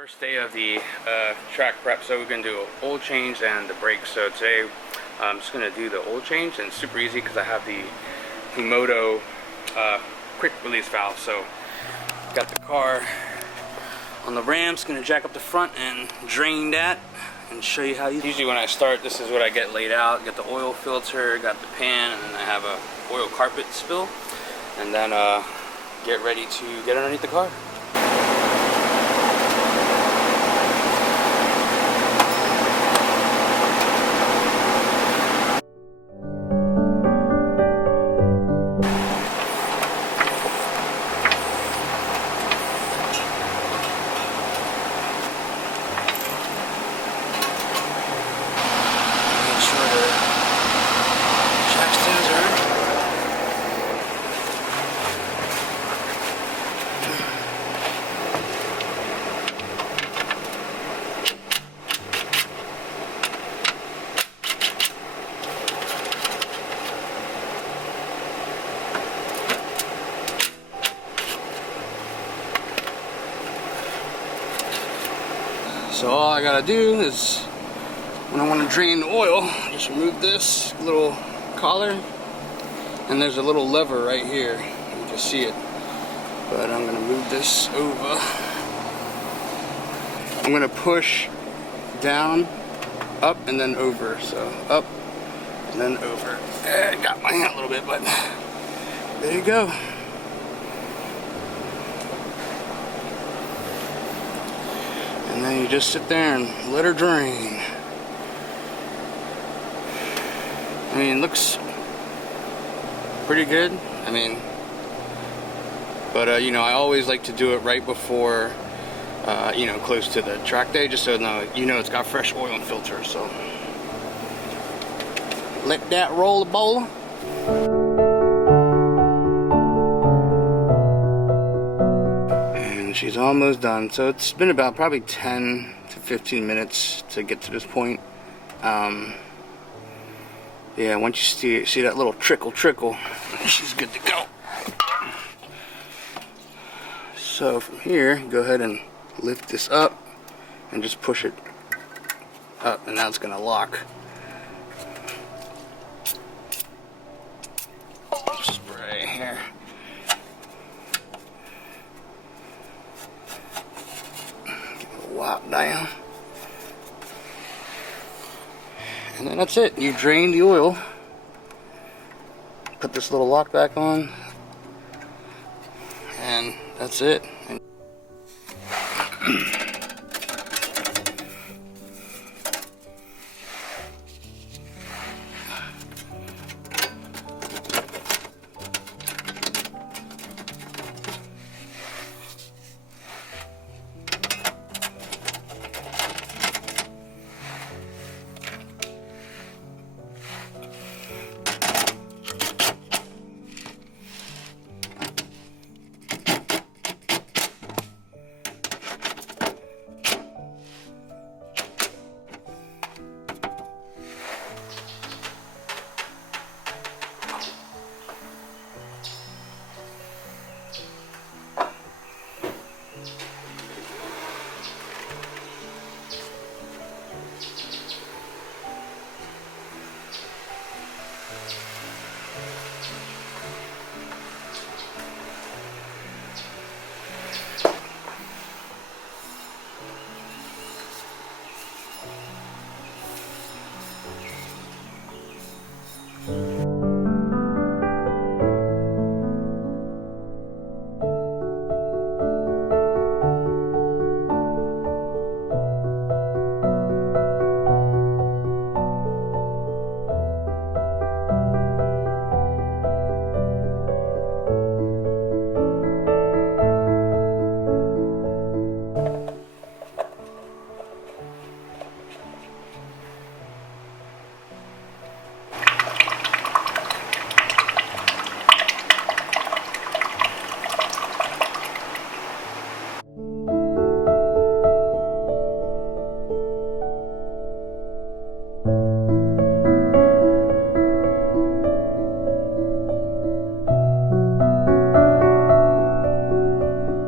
First day of the track prep, so we're going to do an oil change and the brakes. So today I'm just going to do the oil change, and it's super easy because I have the Fumoto quick release valve. So got the car on the ramps, going to jack up the front and drain that and show you how you. Usually when I start, this is what I get laid out. Got the oil filter, got the pan, and then I have a oil carpet spill, and then get ready to get underneath the car. So all I gotta do is, when I want to drain the oil, just remove this little collar, and there's a little lever right here. You can see it, but I'm gonna move this over. I'm gonna push down, up, and then over. So up, and then over. Got my hand a little bit, but there you go. And then you just sit there and let her drain. I mean, it looks pretty good. I mean, but you know, I always like to do it right before, you know, close to the track day, just so you know it's got fresh oil and filter. So let that roll the bowl. She's almost done, so it's been about probably 10 to 15 minutes to get to this point. Yeah, once you see that little trickle, she's good to go. So from here, go ahead and lift this up and just push it up, and now it's gonna lock. Spray here. Wop down, and then that's it. You drain the oil, put this little lock back on, and that's it.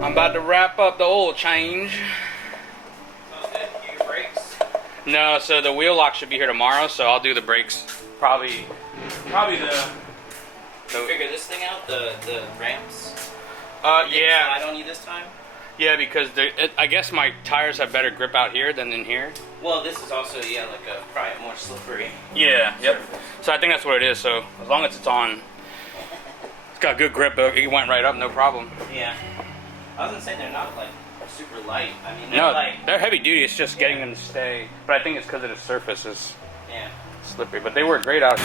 I'm about to wrap up the oil change. No, so the wheel lock should be here tomorrow, so I'll do the brakes probably the. Did you figure this thing out? The ramps. Yeah. Slide on you this time. Yeah, because I guess my tires have better grip out here than in here. Well, this is also like a probably more slippery. Yeah. Yep. So I think that's what it is. So as long as it's on, it's got good grip. It went right up, no problem. Yeah. I was gonna say they're not like super light. I mean, they're heavy duty. It's just getting them to stay. But I think it's because of the surface is slippery. But they work great out.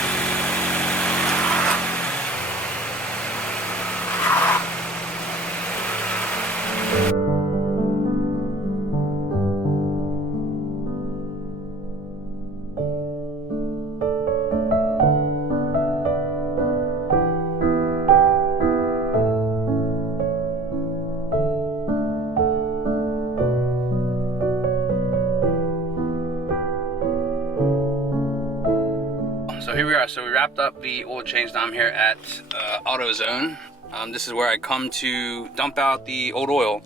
So here we are. So we wrapped up the oil change. Now I'm here at Autozone. This is where I come to dump out the old oil.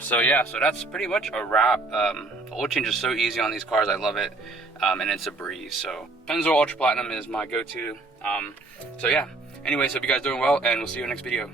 So yeah, so that's pretty much a wrap. The oil change is so easy on these cars. I love it, and it's a breeze. So Pennzoil Ultra Platinum is my go-to. So yeah. Anyway, so hope you guys doing well, and we'll see you in the next video.